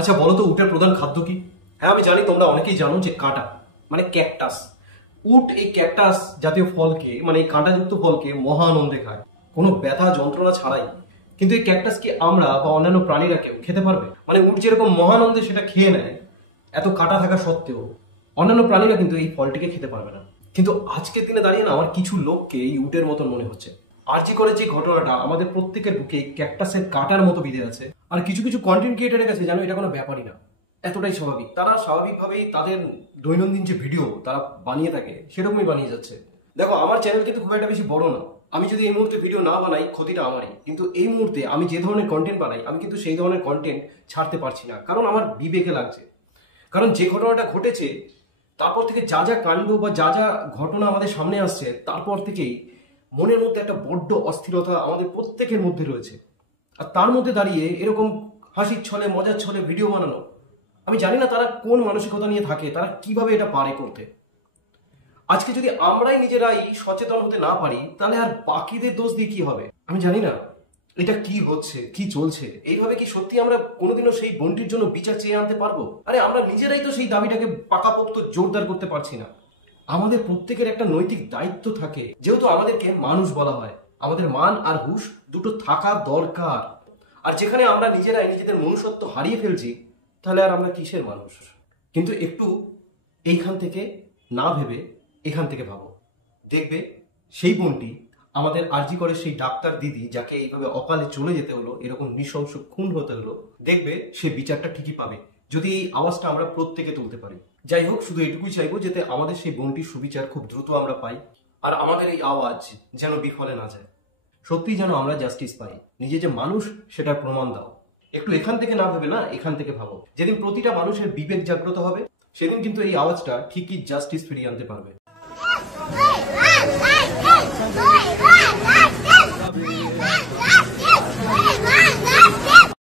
আচ্ছা বলো তো উটের প্রধান খাদ্য কি? হ্যাঁ আমি জানি তোমরা অনেকেই জানো যে কাঁটা, মানে ক্যাকটাস। উট এই ক্যাকটাস জাতীয় ফলকে, মানে এই কাঁটাযুক্ত ফলকে মহা আনন্দে খায়, কোনো ব্যথা যন্ত্রণা ছাড়াই। কিন্তু এই ক্যাকটাস কি আমরা বা অন্যান্য প্রাণীরা কেউ খেতে পারবে? মানে উট যেরকম মহানন্দে সেটা খেয়ে নেয়, এত কাঁটা থাকা সত্ত্বেও অন্যান্য প্রাণীরা কিন্তু এই ফলটিকে খেতে পারবে না। কিন্তু আজকের দিনে দাঁড়িয়ে না আমার কিছু লোককে এই উটের মতন মনে হচ্ছে। আরজি করে যে ঘটনাটা আমাদের প্রত্যেকের বুকে ক্যাকটাসের কাঁটার মতো বিঁধে আছে। আর কিছু কিছু কন্টেন্ট ক্রিয়েটারের কাছে জানো এটা কোনো ব্যাপারই না, এতটাই স্বাভাবিক। তারা স্বাভাবিকভাবেই তাদের দৈনন্দিন যে ভিডিও তারা বানিয়ে থাকে সেরকমই বানিয়ে যাচ্ছে। দেখো আমার চ্যানেল কিন্তু খুব একটা বেশি বড় না, আমি যদি এই মুহূর্তে ভিডিও না বানাই ক্ষতিটা আমারই। কিন্তু এই মুহূর্তে আমি যে ধরনের কন্টেন্ট বানাই আমি কিন্তু সেই ধরনের কন্টেন্ট ছাড়তে পারছি না, কারণ আমার বিবেকে লাগছে। কারণ যে ঘটনাটা ঘটেছে তারপর থেকে যা যা কাণ্ড বা যা যা ঘটনা আমাদের সামনে আসছে, তারপর থেকেই মনের মধ্যে একটা বড্ড অস্থিরতা আমাদের প্রত্যেকের মধ্যে রয়েছে। আর তার মধ্যে দাঁড়িয়ে এরকম হাসির ছলে মজার ছলে ভিডিও বানানো, আমি জানি না তারা কোন মানসিকতা নিয়ে থাকে, তারা কিভাবে এটা পারে করতে। আজকে যদি আমরাই নিজেরাই সচেতন হতে না পারি তাহলে আর বাকিদের দোষ দিয়ে কি হবে? আমি জানি না এটা কি হচ্ছে, কি চলছে। এইভাবে কি সত্যি আমরা কোনোদিনও সেই বোনটির জন্য বিচার চেয়ে আনতে পারবো? আরে আমরা নিজেরাই তো সেই দাবিটাকে পাকাপোক্ত জোরদার করতে পারছি না। আমাদের প্রত্যেকের একটা নৈতিক দায়িত্ব থাকে, যেহেতু আমাদেরকে মানুষ বলা হয়, আমাদের মান আর হুঁশ দুটো থাকা দরকার। আর যেখানে আমরা নিজেরাই নিজেদের মনুষ্যত্ব হারিয়ে ফেলছি, তাহলে আর আমরা কিসের মানুষ? কিন্তু একটু এইখান থেকে না ভেবে এখান থেকে ভাবো, দেখবে সেই বোনটি, আমাদের আরজি করে সেই ডাক্তার দিদি যাকে এইভাবে অকালে চলে যেতে হলো, এরকম নৃশংস খুন হতে হলো, দেখবে সে বিচারটা ঠিকই পাবে যদি এই আওয়াজটা আমরা প্রত্যেকে তুলতে পারি। যাই হোক, শুধু এটুকুই চাইবো যাতে আমাদের সেই বোনটির সুবিচার খুব দ্রুত আমরা পাই, আর আমাদের এই আওয়াজ যেন বিফলে না যায়। সত্যি যেন আমরা জাস্টিস পাই। নিজে যে মানুষ সেটার প্রমাণ দাও। একটু এখান থেকে না ভেবে না এখান থেকে ভাবো। যেদিন প্রতিটা মানুষের বিবেক জাগ্রত হবে সেদিন কিন্তু এই আওয়াজটা ঠিকই জাস্টিস ফিরিয়ে আনতে পারবে।